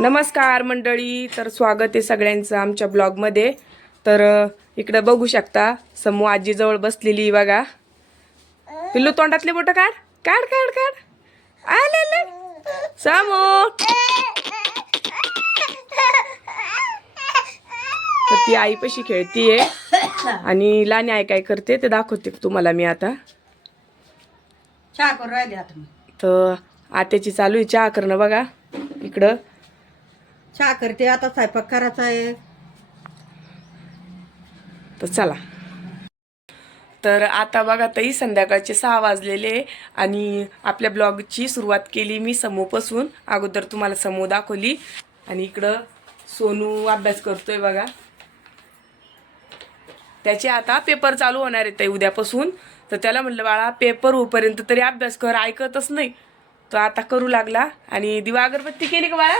नमस्कार मंडळी, तर स्वागत आहे सगळ्यांचं आमच्या ब्लॉगमध्ये। तर इकडे बघू शकता समू आजीजवळ बसलेली बघा। पिल्लू तोंडातले बोट काढ काढ काढ काढ। आले समू। तर ती आईपाशी खेळतीये आणि लानी आई काय करते ते दाखवते तुम्हाला मी आता। चहा करून राहिले आता। तर आत्याची चालू आहे चहा करणं बघा इकडं। चहा करते आता, स्वयंपाक करायचा आहे। तर चला। तर आता बघा ताई संध्याकाळचे 6 वाजलेले आणि आपल्या ब्लॉगची सुरुवात केली मी समूपासून। अगोदर तुम्हाला समू दाखवली आणि इकडं सोनू अभ्यास करतोय बघा। त्याचे आता पेपर चालू होणार आहेत ताई उद्यापासून। तर त्याला म्हणलं बाळा पेपर होईपर्यंत तरी अभ्यास कर, ऐकतच नाही। तो आता करू लागला। आणि दिवा अगरबत्ती केली का बाळा?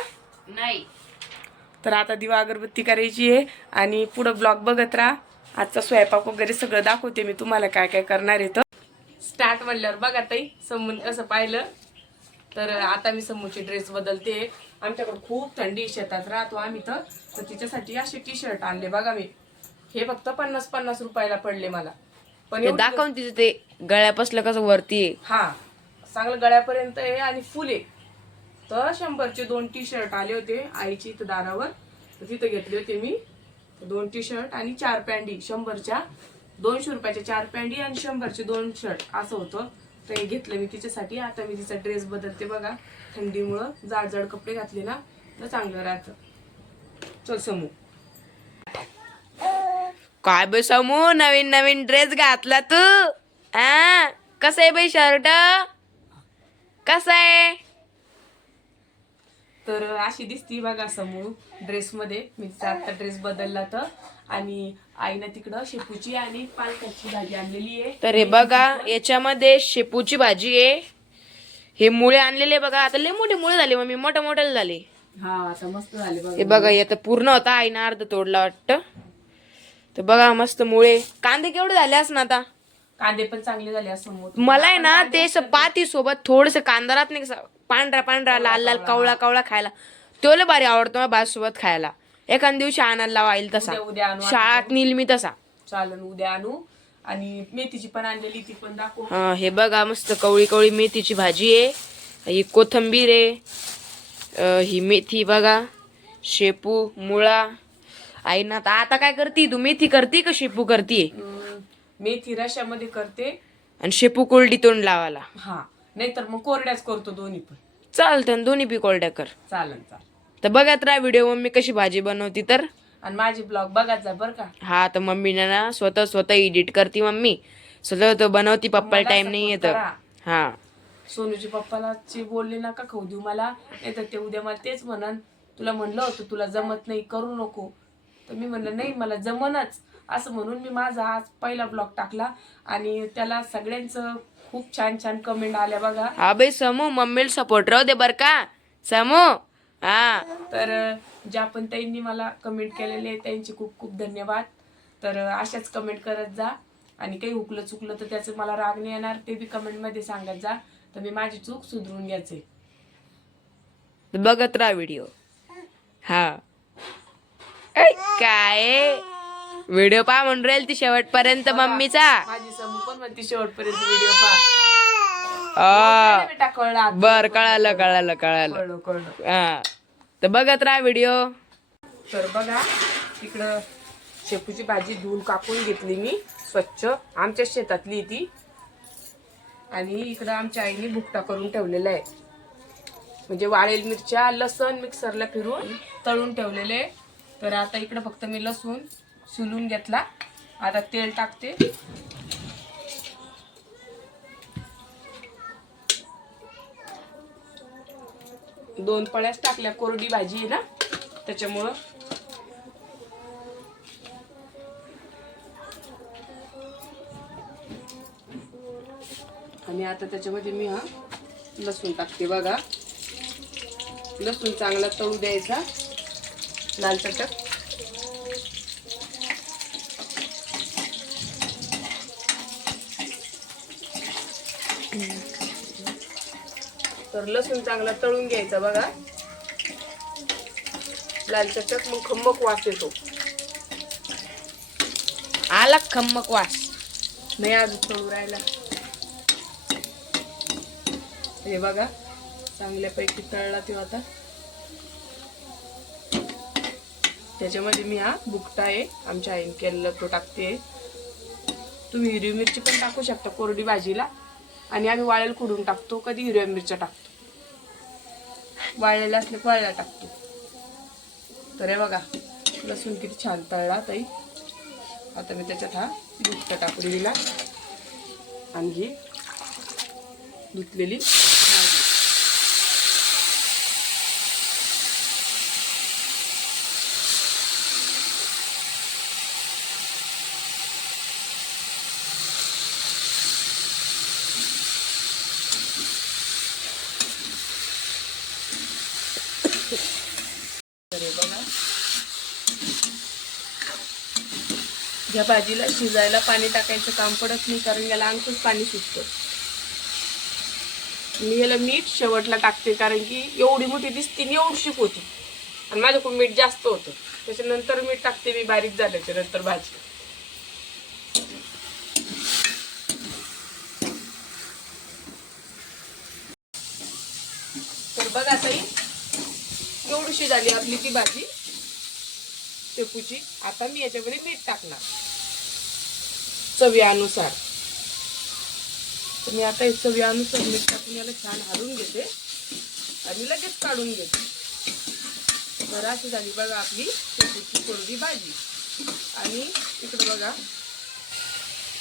नाही। तर आता दिवा अगरबत्ती करायची आहे आणि पुढे ब्लॉग बघत राहा। आजचा स्वयंपाक वगैरे सगळं दाखवते मी तुम्हाला काय काय करणार आहे। तर स्टार्ट म्हणल्यावर बघा ताई समून कसं पाहिलं। तर आता मी समूची ड्रेस बदलते। आमच्याकडे खूप थंडी, शेतात राहतो आम्ही। तर तिच्यासाठी असे टी शर्ट आणले बघा मी। हे फक्त 50-50 रुपयाला पडले मला। पण दाखवून तिथे ते गळ्यापासलं कसं वरती आहे। हा चांगलं गळ्यापर्यंत आहे आणि फुल आहे। तर 100चे 2 टी शर्ट आले होते आईची इथं दारावर। तर तिथं घेतले होते मी 2 टी शर्ट आणि 4 पॅन्टी। 100च्या 200 रुपयाच्या 4 पॅन्टी आणि 100चे 2 शर्ट असं होतं। तर हे घेतलं मी तिच्यासाठी। आता मी तिचा ड्रेस बदलते बघा। थंडीमुळं जाड जाड कपडे घातले ना तर चांगलं राहतं। चल समू। काय बे समू, नवीन नवीन ड्रेस घातला तू? आ कसं आहे बाई शर्ट? कसं आहे? तर अशी दिसती बघा समू ड्रेस मध्ये। मी तिचा आता ड्रेस बदलला तर। आणि आईनं तिकडं शेपूची आणि पालकाची भाजी आणलेली आहे। तर हे बघा याच्यामध्ये शेपूची भाजी आहे। हे मुळे आणलेले बघा, आता लय मोठे मुळे झाले मम्मी, मोठे मोठे झाले। हा आता मस्त झाले हे बघा। बघा हे आता पूर्ण होता, आईनं अर्ध तोडला वाटतं। तर बघा मस्त मुळे। कांदे केवढे झाले असं आता? कांदे पण चांगले झाले असं मोठे। मला आहे ना ते पाती सोबत थोडस कांदा राहत नाही का, पांढरा पांढरा लाल लाल कवळा कवळा खायला, तो लय भारी आवडतो भात सोबत खायला। एखाद दिवशी आणायला वाईल तसा, उद्या आणू शाळात नेईल मी तसा। चालन उद्या आणू। आणि मेथीची पण आणलेली ती पण दाखवू। हे बघा मस्त कवळी कवळी मेथीची भाजी आहे। ही कोथंबीर आहे। ही मेथी बघा, शेपू, मुळा। आई ना आता काय करती तू? मेथी करती का शेपू करतीये? मेथी रशामध्ये करते आणि शेपू कोरडी तोंड लावायला। हा, नाहीतर मग कोरड्याच करतो दोन्ही पण। चालतं दोन्ही बी कोरड्या कर। चालन चाल। तर बघत राहा व्हिडिओ मम्मी कशी भाजी बनवती तर। आणि माझी ब्लॉग बघायचा बरं का। हा तर मम्मी ना स्वतः एडिट करती मम्मी, स्वतः बनवती, पप्पाला टाइम नाही येत। हा सोनूची पप्पाला बोलले नका खाऊ देऊ मला, नाही तर ते उद्या मला तेच म्हणन तुला म्हणलं होतं तुला जमत नाही करू नको। तर मी म्हणलं नाही मला जमनच असं म्हणून मी माझा आज पहिला ब्लॉग टाकला। आणि त्याला सगळ्यांचं खूप छान छान कमेंट आल्या बघा। हा बाई समू, मम्मीला सपोर्ट राहू दे बर का समू। हा तर ज्या पण ताईंनी मला कमेंट केलेले त्यांचे खूप खूप धन्यवाद। तर अशाच कमेंट करत जा। आणि काही हुकलं चुकलं तर त्याचं मला राग नाही येणार, ते बी कमेंट मध्ये सांगत जा। तर मी माझी चूक सुधरून घ्यायचे। बघत राहा व्हिडिओ। हा काय व्हिडिओ पहा म्हणून राहील ती शेवटपर्यंत मम्मीचा। माझी समू पण म्हणते शेवटपर्यंत व्हिडिओ पहा। हा कळलं बर, कळालं कळालं कळालं। कळलं कळलं। हा तर बघत राहा व्हिडिओ। तर बघा इकडं शेपूची भाजी धुवून कापून घेतली मी स्वच्छ, आमच्या शेतातली ती। आणि इकडं आमच्या आईने भुकटा करून ठेवलेला आहे, म्हणजे वाळेल मिरच्या लसण मिक्सरला फिरून तळून ठेवलेले। तर आता इकडं फक्त मी लसूण सुलून घेतला। आता तेल टाकते। दोन पळ्याच टाकल्या, कोरडी भाजी आहे ना त्याच्यामुळं। आणि आता त्याच्यामध्ये मी हा लसूण टाकते बघा। लसूण चांगला तळू द्यायचा लाल चटक। तर लसूण चांगला तळून घ्यायचा बघा। लाल चटक मग खम्मक वास येतो. आला खम्मक वास. नाही अजून तळू राहिला. हे बघा चांगल्यापैकी तळला तो आता. त्याच्यामध्ये मी हा बुकटा आहे आमच्या आईने केलेला तो टाकते. तुम्ही हिरवी मिरची पण टाकू शकता कोरडी भाजीला, आणि आम्ही वाळेल खुडून टाकतो, कधी हिरव्या मिरच्या टाकतो, वाळलेल्या असले वाळल्या टाकतो. तर हे बघा लसूण किती छान तळला ताई. आता मी त्याच्यात हा बुकटा टाकून दिला आणि ही धुतलेली भाजी. तर हे बघा या भाजीला शिजायला पाणी टाकायचं काम पडत नाही, कारण याला अंकुश पाणी सुटतं. मी याला मीठ शेवटला टाकते, कारण की एवढी मोठी दिसती आणि एवढीशी होती आणि माझ्याकडून मीठ जास्त होतं. त्याच्यानंतर मीठ टाकते मी बारीक झाल्याच्या नंतर भाजी. तर बघा ताई एवढीशी झाली आपली ती भाजी शेपूची. आता मी याच्यामध्ये मीठ टाकणार चवीनुसार. तर मी आता चवीनुसार मीठ टाकून याला छान हलवून घेते आणि लगेच काढून घेते. तर अशी झाली बघा आपली शेपूची कोरडी भाजी. आणि इकडे बघा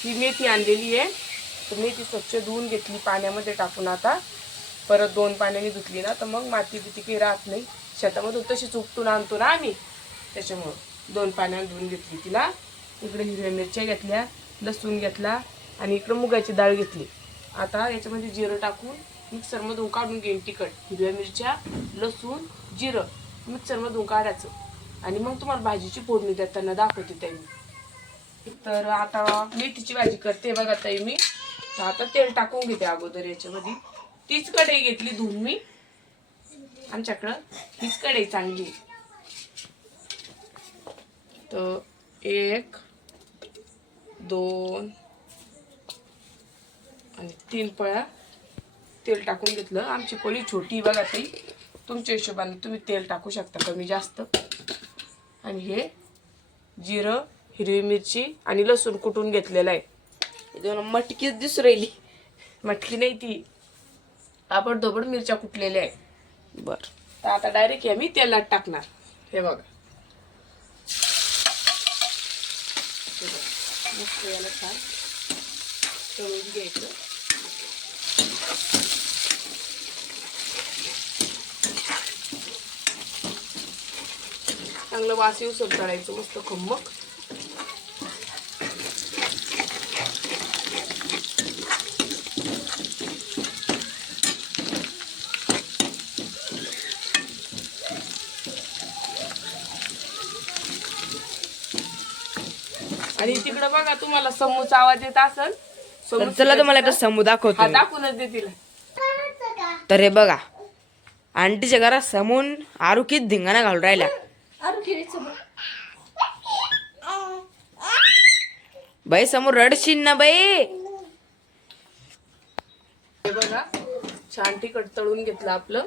ही मेथी आणलेली आहे. तर मेथी स्वच्छ धुवून घेतली पाण्यामध्ये टाकून. आता परत 2 पाण्याने धुतली ना तर मग माती बिती काही राहत नाही. शेतामधून तशीच उपटून आणतो ना आम्ही, त्याच्यामुळं 2 पाण्याने धुवून घेतली तिला. इकडे हिरव्या मिरच्या घेतल्या, लसूण घेतला आणि इकडे मुगाची डाळ घेतली. आता याच्यामध्ये जिरं टाकून मिक्सरमधून काढून घेईन. तिखट, हिरव्या मिरच्या, लसूण, जिरं मिक्सरमधून काढायचं आणि मग तुम्हाला भाजीची फोडणी देताना दाखवते ताई मी. तर आता मेथीची भाजी करते बघा ताई मी. तर आता तेल टाकून घेते अगोदर याच्यामध्ये. तीच कढई घेतली धुवून मी, आमच्याकडं हीच कढई चांगली. तर 1 2 आणि 3 पळ्या तेल टाकून घेतलं. आमची पोळी छोटी बघा ताई, तुमच्या हिशोबाने तुम्ही तेल टाकू शकता कमी जास्त. आणि हे जिरं, हिरवी मिरची आणि लसूण कुटून घेतलेलं आहे. मटकीच दिसू राहिली. मटकी नाही ती, ताबडतोबड मिरच्या कुटलेल्या आहे. बर. तर आता डायरेक्ट हे मी तेलात टाकणार. हे बघा मस्त याला छान तळून घ्यायचं. चांगलं वास येऊ सर तळायचं मस्त खम्मक. आणि तिकडे बघा तुम्हाला समूचा आवाज येत असेल. तर चला तुम्हाला आता समू दाखवतो हा मी. दाखवूनच दे तिला. तर हे बघा आंटीच्या घरात समून आरुकीत धिंगाणा घालून राहिल्या. बाई समोर रडशील ना बाई. हे बघा छान तिखट तळून घेतलं आपलं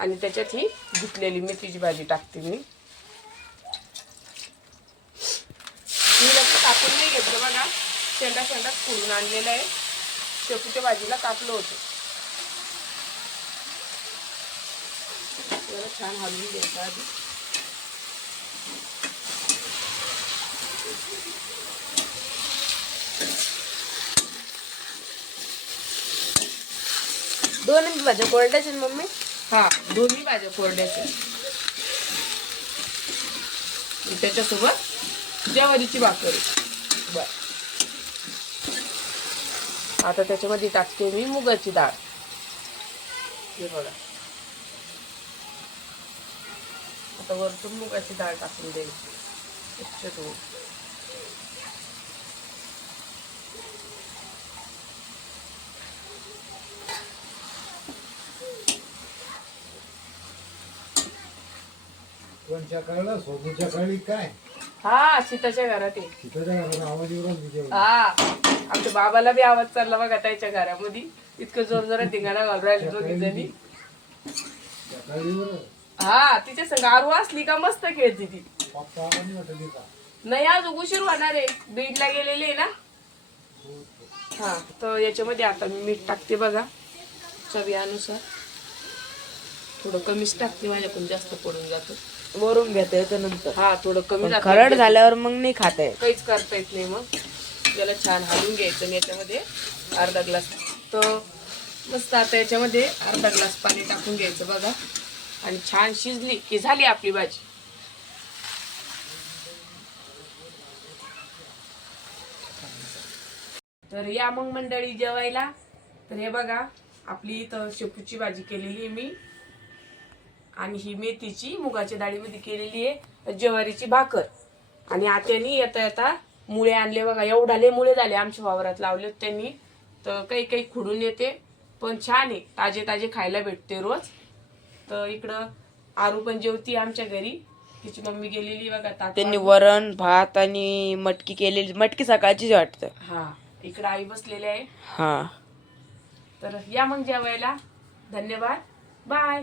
आणि त्याच्यात ही धुतलेली मेथीची भाजी टाकते मी. कापून नाही घेतलं बघा, शेंडा फोडून आणलेलं आहे. शेपूच्या भाजीला कापलं होतं. छान हलवून घ्यायचं आधी. दोन भाज्या कोरड्याच्या मम्मी. हा दोन्ही भाज्या कोरड्याच्या. त्याच्यासोबत ज्वारीची भाकरी. बर आता त्याच्यामध्ये टाकते मी मुगाची डाळ. हे बघा आता वरतून मुगाची डाळ टाकून द्यायची स्वच्छ धुवून. कोणच्या कळलं सोबूच्या कळली काय हा सीताच्या घरात आहे. तिथं आवाज येऊन हा आमच्या बाबाला बी आवाज चालला बघा त्याच्या घरामध्ये. इतकं जोर जोरात धिंगाणा घालून राहिले दोघी जणी. कळलीवर हा तिच्या संग आरू असली का मस्त खेळते ती. पप्पा आणि वाटली का नाही अजून उशीर होणार आहे, बीडला गेलेली आहे ना. हा तर याच्यामध्ये आता मी मीठ टाकते बघा चवीनुसार. थोडं कमीच टाकते, माझ्याकडून जास्त पडून जातं. वरून घेता येतं नंतर. हा थोडं कमी टाकते. खरड झाल्यावर मग नाही खाता येत. काहीच करता येत नाही. मग याला छान हलवून घ्यायचं आणि याच्यामध्ये अर्धा ग्लास तर मस्त आता याच्यामध्ये अर्धा ग्लास पाणी टाकून घ्यायचं बघा. आणि छान शिजली की झाली आपली भाजी. तर या मग मंडळी जेवायला. तर हे बघा आपली इथं शेपूची भाजी केलेली आहे मी, आणि ही मेथीची मुगाच्या डाळीमध्ये केलेली आहे ज्वारीची भाकर. आणि आत्यानी येता येता मुळे आणले बघा. एवढाले मुळे झाले आमच्या वावरात लावले त्यांनी. तर काही काही खुडून येते पण छान आहे, ताजे ताजे खायला भेटते रोज. तर इकडं आरू पण जेवती आमच्या घरी. तिची मम्मी गेलेली बघा ताट त्यांनी वाढून. वरण भात आणि मटकी केलेली. मटकी सकाळचीच वाटतं. हा इकडं आई बसलेली आहे. हा तर या मग जेवायला. धन्यवाद, बाय.